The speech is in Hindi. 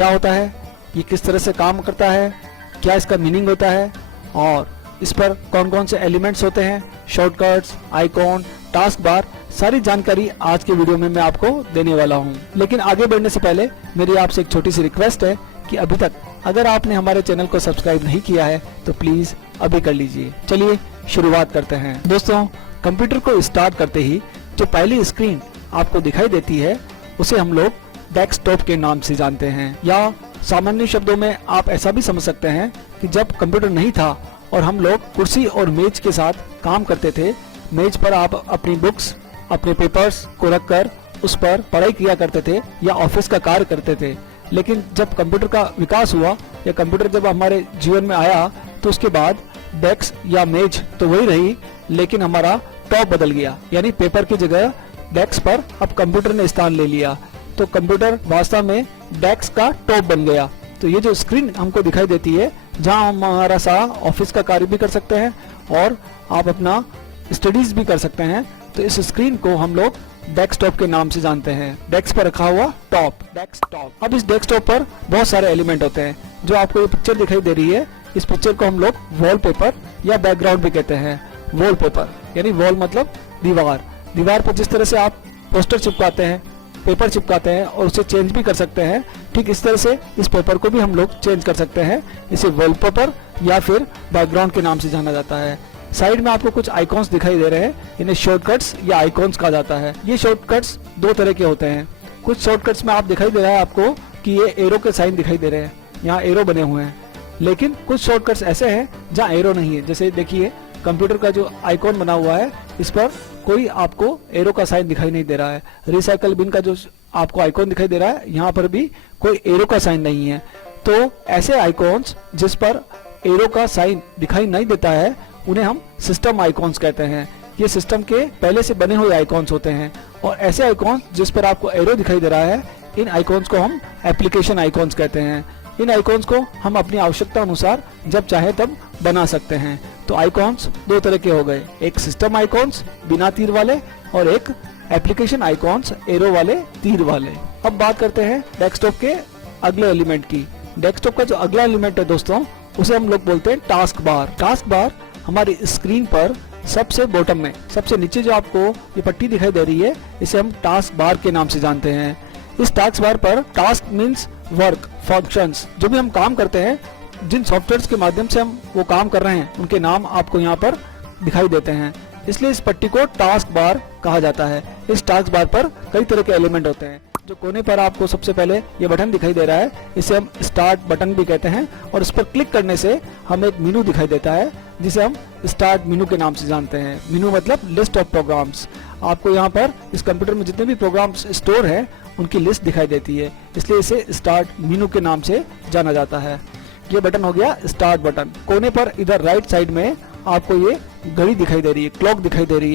क्या होता है, ये किस तरह से काम करता है, क्या इसका मीनिंग होता है और इस पर कौन कौन से एलिमेंट्स होते हैं, शॉर्टकट्स, आइकॉन, टास्क बार, सारी जानकारी आज के वीडियो में मैं आपको देने वाला हूं। लेकिन आगे बढ़ने से पहले मेरी आपसे एक छोटी सी रिक्वेस्ट है कि अभी तक अगर आपने हमारे चैनल को सब्सक्राइब नहीं किया है तो प्लीज अभी कर लीजिए। चलिए शुरुआत करते हैं। दोस्तों, कंप्यूटर को स्टार्ट करते ही जो पहली स्क्रीन आपको दिखाई देती है उसे हम लोग डेस्कटॉप के नाम से जानते हैं, या सामान्य शब्दों में आप ऐसा भी समझ सकते हैं कि जब कंप्यूटर नहीं था और हम लोग कुर्सी और मेज के साथ काम करते थे, मेज पर आप अपनी बुक्स, अपने पेपर्स को रखकर उस पर पढ़ाई किया करते थे या ऑफिस का कार्य करते थे। लेकिन जब कंप्यूटर का विकास हुआ या कंप्यूटर जब हमारे जीवन में आया तो उसके बाद डेस्क या मेज तो वही रही, लेकिन हमारा टॉप बदल गया, यानी पेपर की जगह डेस्क पर अब कंप्यूटर ने स्थान ले लिया। तो कंप्यूटर वास्तव में डेस्क का टॉप बन गया। तो ये जो स्क्रीन हमको दिखाई देती है, जहां हम हमारा सारा ऑफिस का कार्य भी कर सकते हैं और आप अपना स्टडीज भी कर सकते हैं, तो इस स्क्रीन को हम लोग डेस्कटॉप के नाम से जानते हैं। डेस्क पर रखा हुआ टॉप, डेस्कटॉप। अब इस डेस्कटॉप पर बहुत सारे एलिमेंट होते हैं। जो आपको ये पिक्चर दिखाई दे रही है, इस पिक्चर को हम लोग वॉलपेपर या बैकग्राउंड भी कहते हैं। वॉलपेपर यानी वॉल मतलब दीवार। दीवार पर जिस तरह से आप पोस्टर चिपकाते हैं, पेपर चिपकाते हैं और उसे चेंज भी कर सकते हैं, ठीक इस तरह से इस पेपर को भी हम लोग चेंज कर सकते हैं। इसे वॉलपेपर या फिर बैकग्राउंड के नाम से जाना जाता है। साइड में आपको कुछ आइकॉन्स दिखाई दे रहे हैं, इन्हें शॉर्टकट्स या आइकॉन्स कहा जाता है। ये शॉर्टकट्स दो तरह के होते हैं। कुछ शॉर्टकट्स में आप दिखाई दे रहा है आपको कि ये एरो के साइन दिखाई दे रहे हैं, यहाँ एरो बने हुए हैं। लेकिन कुछ शॉर्टकट्स ऐसे हैं जहाँ एरो नहीं है। जैसे देखिए, कंप्यूटर का जो आइकॉन बना हुआ है, इस पर कोई आपको एरो का साइन दिखाई नहीं दे रहा है। रिसाइकल बिन का जो आपको आइकॉन दिखाई दे रहा है, यहाँ पर भी कोई एरो का साइन नहीं है। तो ऐसे आइकॉन्स जिस पर एरो का साइन दिखाई नहीं देता है, उन्हें हम सिस्टम आइकॉन्स कहते हैं। ये सिस्टम के पहले से बने हुए आइकॉन्स होते हैं। और ऐसे आइकॉन्स जिस पर आपको एरो दिखाई दे रहा है, इन आइकॉन्स को हम एप्लीकेशन आइकॉन्स कहते हैं। इन आइकॉन्स को हम अपनी आवश्यकता अनुसार जब चाहे तब बना सकते हैं। तो आइकॉन्स दो तरह के हो गए, एक सिस्टम आइकॉन्स बिना तीर वाले और एक एप्लीकेशन आइकॉन्स एरो वाले, तीर वाले। अब बात करते हैं डेस्कटॉप के अगले एलिमेंट की। डेस्कटॉप का जो अगला एलिमेंट है दोस्तों, उसे हम लोग बोलते हैं टास्क बार। टास्क बार हमारी स्क्रीन पर सबसे बॉटम में, सबसे नीचे जो आपको ये पट्टी दिखाई दे रही है, इसे हम टास्क बार के नाम से जानते हैं। इस टास्क बार पर टास्क मीन्स वर्क, फंक्शंस, जो भी हम काम करते हैं, जिन सॉफ्टवेयर के माध्यम से हम वो काम कर रहे हैं, उनके नाम आपको यहाँ पर दिखाई देते हैं। इसलिए इस पट्टी को टास्क बार कहा जाता है। इस टास्क बार पर कई तरह के एलिमेंट होते हैं। जो कोने पर आपको सबसे पहले ये बटन दिखाई दे रहा है, इसे हम स्टार्ट बटन भी कहते हैं और इस पर क्लिक करने से हमें एक मेनू दिखाई देता है, जिसे हम स्टार्ट मेनू के नाम से जानते हैं। मेनू मतलब लिस्ट ऑफ प्रोग्राम्स। आपको यहाँ पर इस कंप्यूटर में जितने भी प्रोग्राम्स स्टोर हैं, उनकी लिस्ट दिखाई देती है, इसलिए इसे स्टार्ट मेनू के नाम से जाना जाता है। ये बटन हो गया स्टार्ट बटन। कोने पर इधर राइट साइड में आपको ये घड़ी दिखाई दे रही है, क्लॉक दिखाई दे रही है।